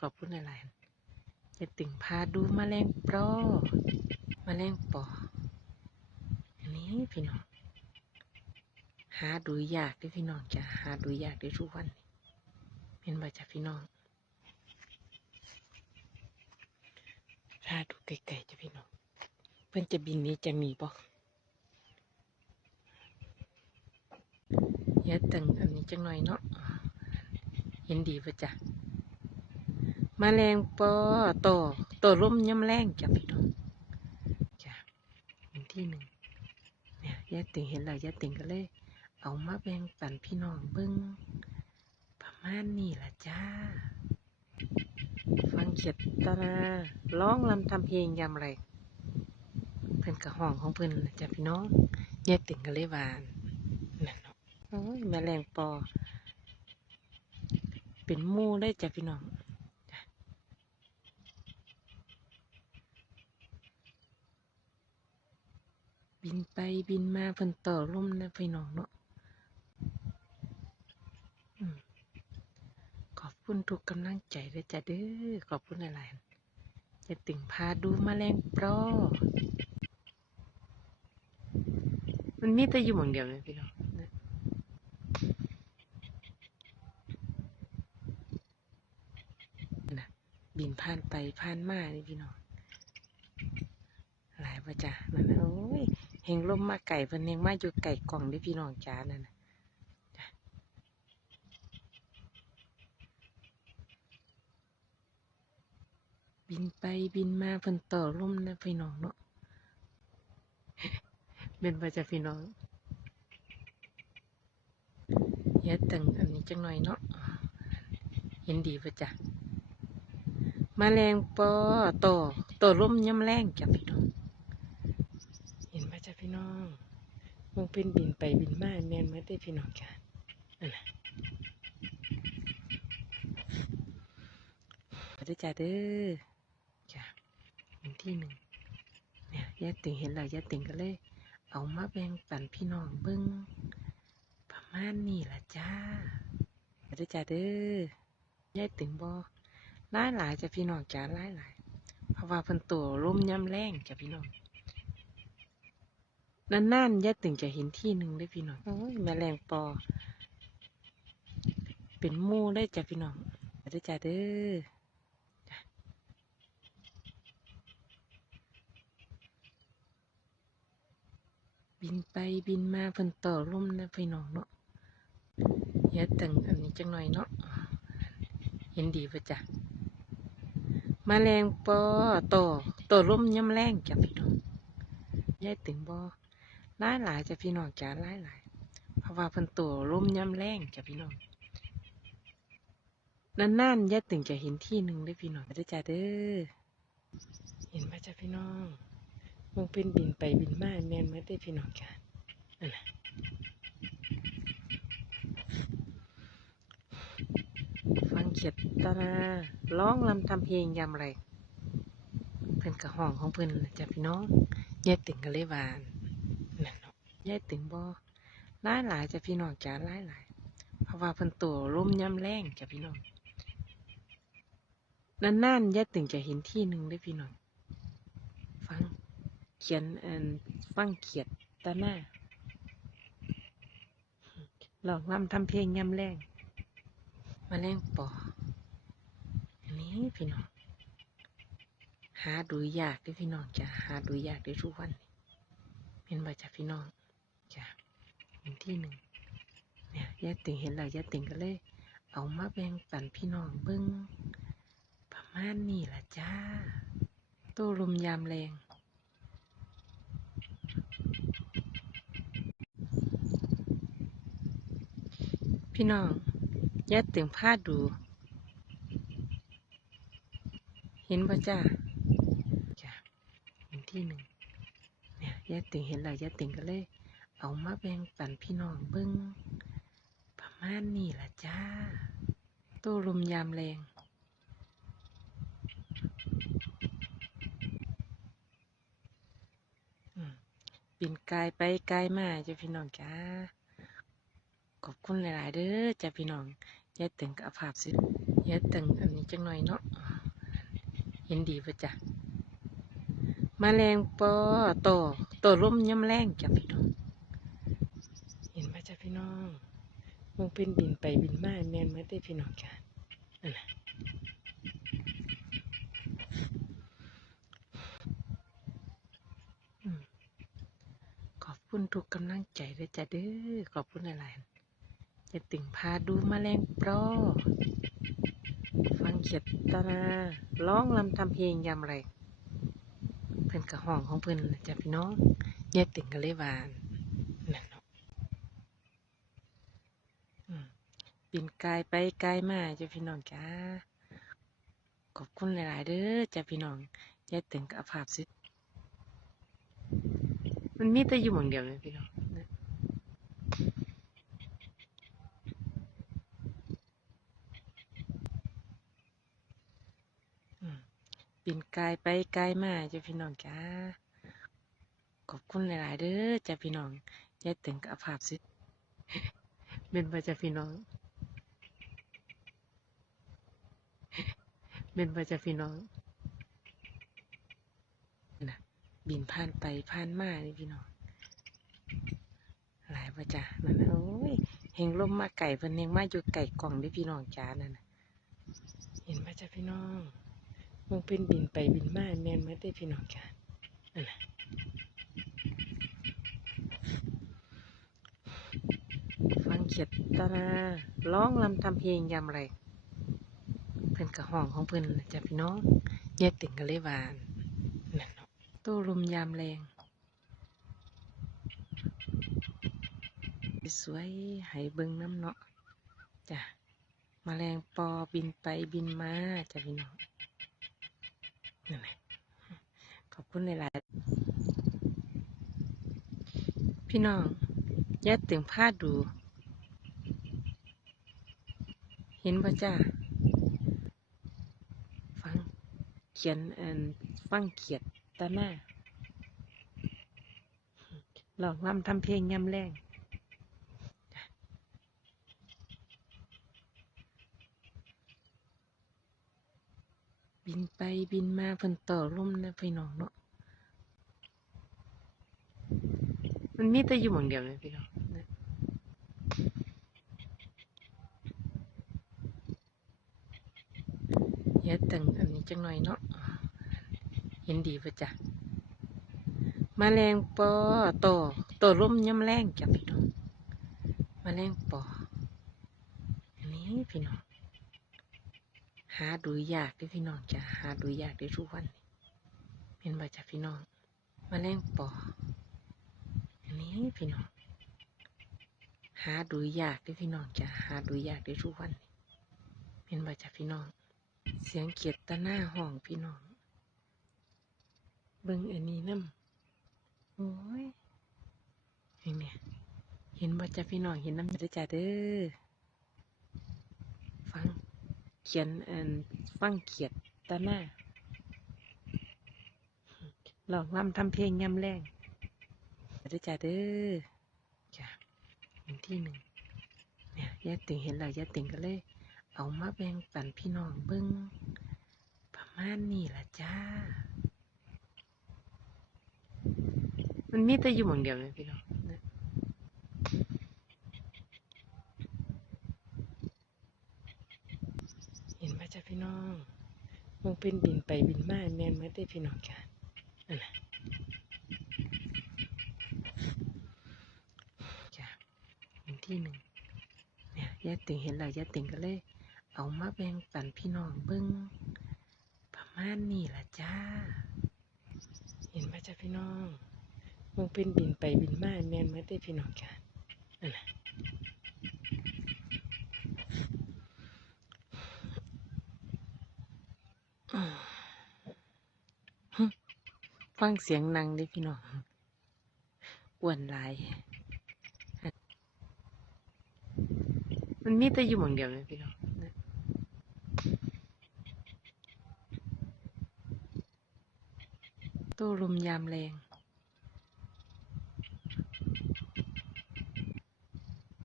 ขอบคุณหลายๆจะติ่งพาดูแมลงปอแมลงปออันนี้พี่น้อง หาดูยากเด้วยพี่น้องจะหาดูยากเด้วยทุกวันเป็นบ่จ้ะพี่น้องพาดูไกลๆจ้ะพี่น้อง เพื่อนจะบินนี้จะมีบ่อย่าตึงอันนี้จังหน่อยเนาะเห็นดีป่ะจ้ะ มแมลงปอโตโตร่มย่ำแรงจ้ะพี่น้องจ้ะเห็นที่หนึ่งเนี่ยยายติ่งเห็นแล้วยายติ่งก็เลย เอามาแบ่งปันพี่น้องเบิ้งประมาณนี้ละจ้า ฟังเขียดตานาร้องลำทำเพลงยำไรเพิ่นกระห้องของเพิ่นน่ะจ้ะพี่น้องยายติ่งก็เลยวานนั่นเนาะโอ้ยแมลงปอ เป็นมู่ได้จ้ะพี่น้อง บินไปบินมาเพิ่นต่อร่มนะพี่น้องเนาะขอบคุณทุกกำลังใจเลยจ้ะเด้อขอบคุณหลายๆจะติ่งพาดูแมลงปอมันมีแต่อยู่หมองเดียวเลยพี่น้องนะบินผ่านไปผ่านมานี่พี่น้อง หลายประจ้ะนั่นนะโอ้ยเฮงลมมาไก่เพิ่นเฮงมาอยู่ไก่กล่องเด้พี่น้องจ้านั่นนะบินไปบินมาเพิ่นต่อลมนะพี่น้องเนาะเป็นประจ้ะพี่น้องอย่าตึงอันนี้จังหน่อยเนาะเห็นดีประจ้ะมแมลงปอโตโตร่มย่ำแรงจ้ะพี่น้อง เห็นไหมจ้ะพี่น้อง มันเป็นบินไปบินมาแมนมาได้พี่น้องจ้ะนั่นนะไปได้จ้ะเด้อจ้ะเห็นที่หนึ่งเนี่ยยาติ่งเห็นแล้วยาติ่งก็เลย เอามาแบ่งปันพี่น้องเบิ้งประมาณนี้ล่ะจ้าไปได้จ้ะเด้อยาติ่งบอหลายหลายจ้ะพี่น้องจ้าหลายหลายเพราะว่าเพิ่นตัวร่มย่ำแรงจ้ะพี่น้อง นานๆยายถึงจะเห็นที่หนึ่งได้อพี่น้องโอ้ยแมลงปอ เป็นหมู่ได้จ้ะพี่น้องไปได้อจ้าเด้อจ้ะบินไปบินมาเพิ่นต่อร่มนะพี่น้องเนาะอย่าตึงอันนี้จังหน่อยเนาะเห็นดีป่ะจ้ะมแมลงปอโตโตร่มย่ำแรงจ้ะพี่น้องยายถึงบอ หลายหลายจะพี่น้องจ้าหลายหลายเพราะว่าเพิ่นตัวร่มย่ำแรงจ้ะพี่น้องนานๆยายถึงจะเห็นที่หนึ่งได้พี่น้องได้จ้ะเด้อเห็นไหมจ้ะพี่น้องมันเป็นบินไปบินมาแมนมาได้พี่น้องจ้านั่นนะฟังเขียดตานาร้องลำทำเพลงยำไรเพิ่นกระห้องของเพิ่นน่ะจ้ะพี่น้องยายติ่งก็เลวาอั่น ยายติ่งบ่หลายหลายจะพี่น้องจ้าหลายหลายเพราะว่าเพิ่นตัวร่มย่ำแรงจ้ะพี่น้องนานๆยายติ่งจะเห็นที่หนึ่งได้พี่น้องฟังเขียนเอ่นฟังเขียดตาหน้าลองล่ำทำเพลงย่ำแรงมาแรงปออันนี้พี่น้องหาดูยากด้วยพี่น้องจ้ะหาดูยากด้วยทุกวันเป็นบ่จ้ะพี่น้อง จ้ะเห็นที่หนึ่งเนี่ยยายติ่งเห็นแล้วยายติ่งก็เลย เอามาแบ่งปันพี่น้องเบิ้งประมาณนี้ล่ะจ้าโตลมยามแรงพี่น้องยาติงพาดดู เห็นบ่จ้าจ้ะเห็นที่หนึ่งเนี่ยยาติงเห็นแล้วยาติงก็เลย เอามาแบ่งปันพี่น้องเบิ้งประมาณนี้ล่ะจ้าโตลมยามแรงบินกายไปกายมาจ้ะพี่น้องจ้าขอบคุณหลาย ๆ เด้อจ้ะพี่น้องยายตึงกับภาพสิยายตึงอันนี้จังหน่อยเนาะเห็นดีปะจ๊ะแมาแรงปอโตโตร่มย่ำแรงจ้ะพี่น้อง พี่น้องมันเป็นบินไปบินมาแมนมาได้พี่น้องจ้ะนั่นนะขอบคุณทุกกำลังใจเลยจ้ะเด้อขอบคุณหลายๆจะติ่งพาดูแมลงปลอฟังเขียดตานาร้องลำทำเพลงยามไรเพิ่นกระห้องของเพิ่นน่ะจ้ะพี่น้องแยกติ่งกันเลยวานนั่นเนาะ อืม บินไกลไปไกลมาจ้ะพี่น้องจ้าขอบคุณหลาย ๆ เด้อจ้ะพี่น้องยายตึงกับเอาภาพสิมันมีแต่อยู่หมองเดียวเลยพี่น้องบินไกลไปไกลมาจ้ะพี่น้องจ้าขอบคุณหลาย ๆ เด้อจ้ะพี่น้องยายตึงกับเอาภาพสิเป็นไปจ้ะพี่น้อง เป็นไปจ้ะพี่น้องนะบินผ่านไปผ่านมานี่พี่น้องหลายประจ้ะนั่นนะโอ้ยเฮงลมมาไก่เพิ่นเฮงมาอยู่ไก่กล่องเด้พี่น้องจ้านั่นนะเห็นประจ้ะพี่น้องมันเป็นบินไปบินมาแม่นมาได้พี่น้องจ้านั่นนะฟังเขียดตานาร้องลำทำเพลงยามไร พิ่นกระห้องของเพิ่นน่ะจ้ะพี่น้องแยกติ่งกันเลยวานนั่นเนาะโต้ลมยามแรงสวยๆให้เบิงน้ำเนาะจ้ะแมลงปอบินไปบินมาจ้ะพี่น้องนั่นแหละขอบคุณหลายๆพี่น้องแยกติ่งพาดดู เห็นป่ะจ้า ฟัง เขียนอันฟังเขียดตาหน้าลองรำทำเพลงยำแรงบินไปบินมาเพิ่นต่อร่มนะพี่น้องเนาะมันมีแต่อยู่หมองเดียวเลยพี่น้อง นะอย่าตึงอันนี้จังหน่อยเนาะเห็นดีปะจ๊ะแมาแรงปอโตโตร่มย่ำแรงจ้ะพี่น้องแมาแรงปออันนี้พี่น้องหาดูยากเด้วยพี่น้องจ้ะหาดูยากเด้วยทุกวันนี้เห็นบ่จ้ะพี่น้องแมาแรงปออันนี้พี่น้องหาดูยากเด้วยพี่น้องจ้ะหาดูยากเด้วยทุกวันนี้เห็นบ่จ้ะพี่น้อง เสียงเกียดตาหน้าห้องพี่น้อง เบิ่งอันนี้น้ำโอ้ยเห็นเนี่ย เห็นบ่จ้ะพี่น้อง เห็นน้ำเด้จ้ะเด้อ ฟัง เขียนอันฟังเขียดตาหน้าลองรำทำเพลงยำแรงเด้อจ้าเด้อจ้ะอันที่หนึ่งเนี่ยยายติ่งเห็นแล้วยายติ่งก็เลย เอามาแบ่งปันพี่น้องเบิ้งประมาณนี้ละจ้า มันมีแต่อยู่หมองเดียวเลยพี่น้องเห็นไหมจ้ะพี่น้องมันเป็นบินไปบินมาแมนมาได้พี่น้องจ้ะนั่นน่ะจ้ะอันที่หนึ่งเนี่ยยาติ่งเห็นแล้วยาติ่งก็เลย เอามาแบ่งปันพี่น้องเบิ้งประมาณนี้ละจ้า เห็นไหมจ้ะพี่น้องมันเป็นบินไปบินมาแมนมาได้พี่น้องจ้ะนั่นนะฟังเสียงนางเด้พี่น้องอ้วนลาย มันมีแต่อยู่หมองเดียวเลยพี่น้องนะโต้ลมยามแรง